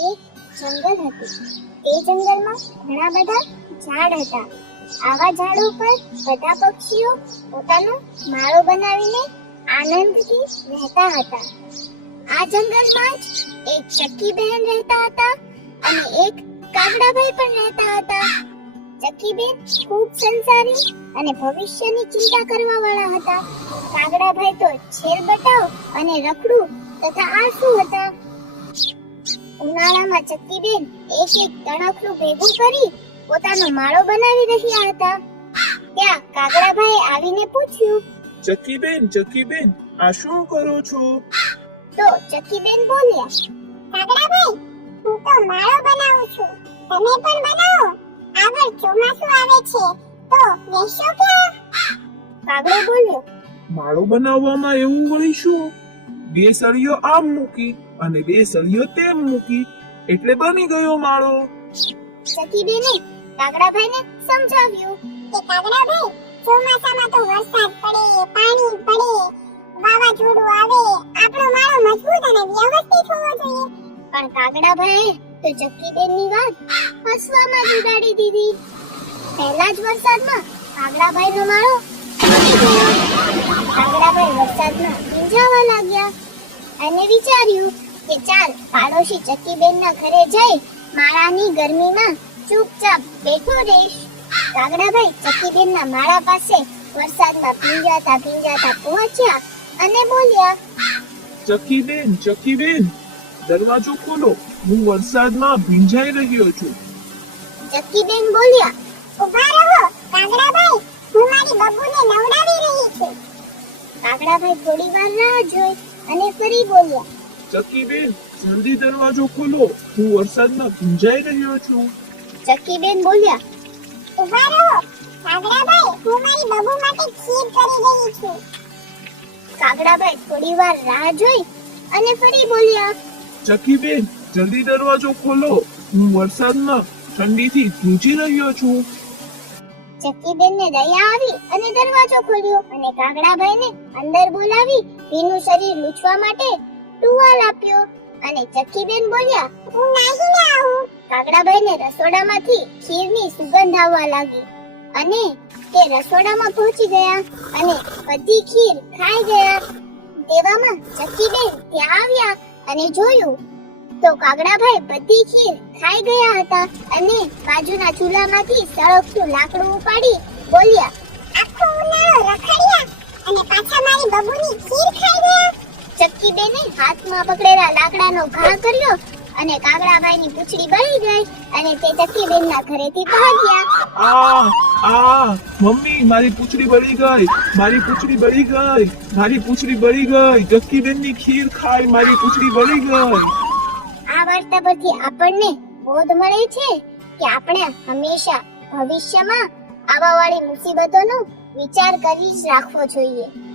એક જંગલ હતું. તે જંગલમાં ઘણા બધા ઝાડ હતા. આવા ઝાડો પર બધા પક્ષીઓ પોતાનો માળો બનાવીને આનંદથી રહેતા હતા. આ જંગલમાં જ એક ચક્કી બહેન રહેતા હતા અને એક કાગડાભાઈ પણ રહેતા હતા. ચક્કીબેન ખૂબ સંસારી અને ભવિષ્યની ચિંતા કરવા વાળા હતા. કાગડાભાઈ તો છેલ બટાવ અને રખડું તથા આળસુ હતા. ઉનાળામાં ચક્કીબેન એક એક તણખલું ભેગું કરી પોતાનો માળો બનાવી રહ્યા હતા. ત્યાં કાગડાભાઈએ આવીને પૂછ્યું, ચક્કીબેન, આ શું કરો છો? તો ચક્કીબેન બોલ્યા, કાગડાભાઈ, હું તો માળો બનાવું છું. તમે પણ બનાવો. આગળ ચોમાસું આવે છે તો રહેશો ક્યાં? કાગડો બોલ્યો, માળો બનાવવામાં એવું વળી શું? 2 સળીઓ આમ મૂકી અને 2 સળીઓ તેમ મૂકી એટલે બની ગયો માળો. ચક્કીબેને કાગડાભાઈને સમજાવ્યું કે કાગડાભાઈ, ચોમાસામાં તો વરસાદ પડે, પાણી પડે, વાવાઝોડું આવે, આપણો માળો મજબૂત અને વ્યવસ્થિત હોવો જોઈએ. પણ કાગડાભાઈએ તો ચક્કીબેનની વાત હસવામાં જ ઉડાડી દીધી. પહેલા જ વરસાદમાં કાગડાભાઈનો માળો તૂટી ગયો. કાગડાભાઈ વરસાદમાં ભીંજાવા લાગ્યા અને વિચાર્યું કે ચાલ પાડોશી ચક્કીબેનના ઘરે જઈ માળાની ગરમીમાં ચૂપચાપ બેઠો રહીશ. કાગડાભાઈ ચક્કીબેનના માળા પાસે વરસાદમાં ભીંજાતા પહોંચ્યા અને બોલ્યા, ચક્કીબેન, દરવાજો ખોલો, હું વરસાદમાં ભીંજાઈ રહ્યો છું. ચક્કીબેન બોલ્યા, ઊભા રહો કાગડાભાઈ, હું મારી બબ્બુને નવડાવી રહી છું. કાગડાભાઈ થોડીવાર રાહ જોઈ અને ફરી બોલ્યા, ચક્કીબેન, જલ્દી દરવાજો ખોલો, હું વરસાદમાં ભીંજાઈ રહ્યો છું. ચક્કીબેન બોલ્યા, ઊભા રહો કાગડાભાઈ, હું મારી બબ્બુ માટે ખીર કરી રહી છું. કાગડાભાઈ થોડીવાર રાહ જોઈ અને ફરી બોલ્યા, ચક્કીબેન, જલ્દી દરવાજો ખોલો, હું વરસાદમાં ઠંડીથી ધ્રુજી રહ્યો છું. ચક્કીબેનને દયા આવી અને દરવાજો ખોલ્યો અને કાગડાભાઈને અંદર બોલાવી ભીનું શરીર લૂછવા માટે ટુવાલ આપ્યો અને ચક્કીબેન બોલ્યા, હું નાહીને આવું. કાગડાભાઈને રસોડામાંથી ખીરની સુગંધ આવવા લાગી અને તે રસોડામાં પહોંચી ગયા અને બધી ખીર ખાઈ ગયા. તેવામાં ચક્કીબેન ત્યાં આવ્યા અને જોયું તો કાગડાભાઈ બધી ખીર ખાઈ ગયા હતા અને બાજુના ચૂલામાંથી સળગતું લાકડું ઉપાડી બોલ્યા, આખો ઉનાળો રખડ્યા અને પાછા મારી બબુની ખીર ખાઈ ગયા. ચક્કીબેને હાથમાં પકડેલા લાકડાનો ઘા કર્યો અને કાગડાભાઈની પૂંછડી બળી ગઈ અને તે ચક્કીબેનના ઘરેથી ભાગ્યા. મમ્મી, મારી પૂંછડી બળી ગઈ, ચક્કીબેનની ખીર ખાઈ મારી પૂંછડી બળી ગઈ. આ વાર્તા પરથી આપણને બોધ મળે છે કે આપણે હંમેશા ભવિષ્યમાં આવા વાળી મુસીબતોનો વિચાર કરી જ રાખવો જોઈએ.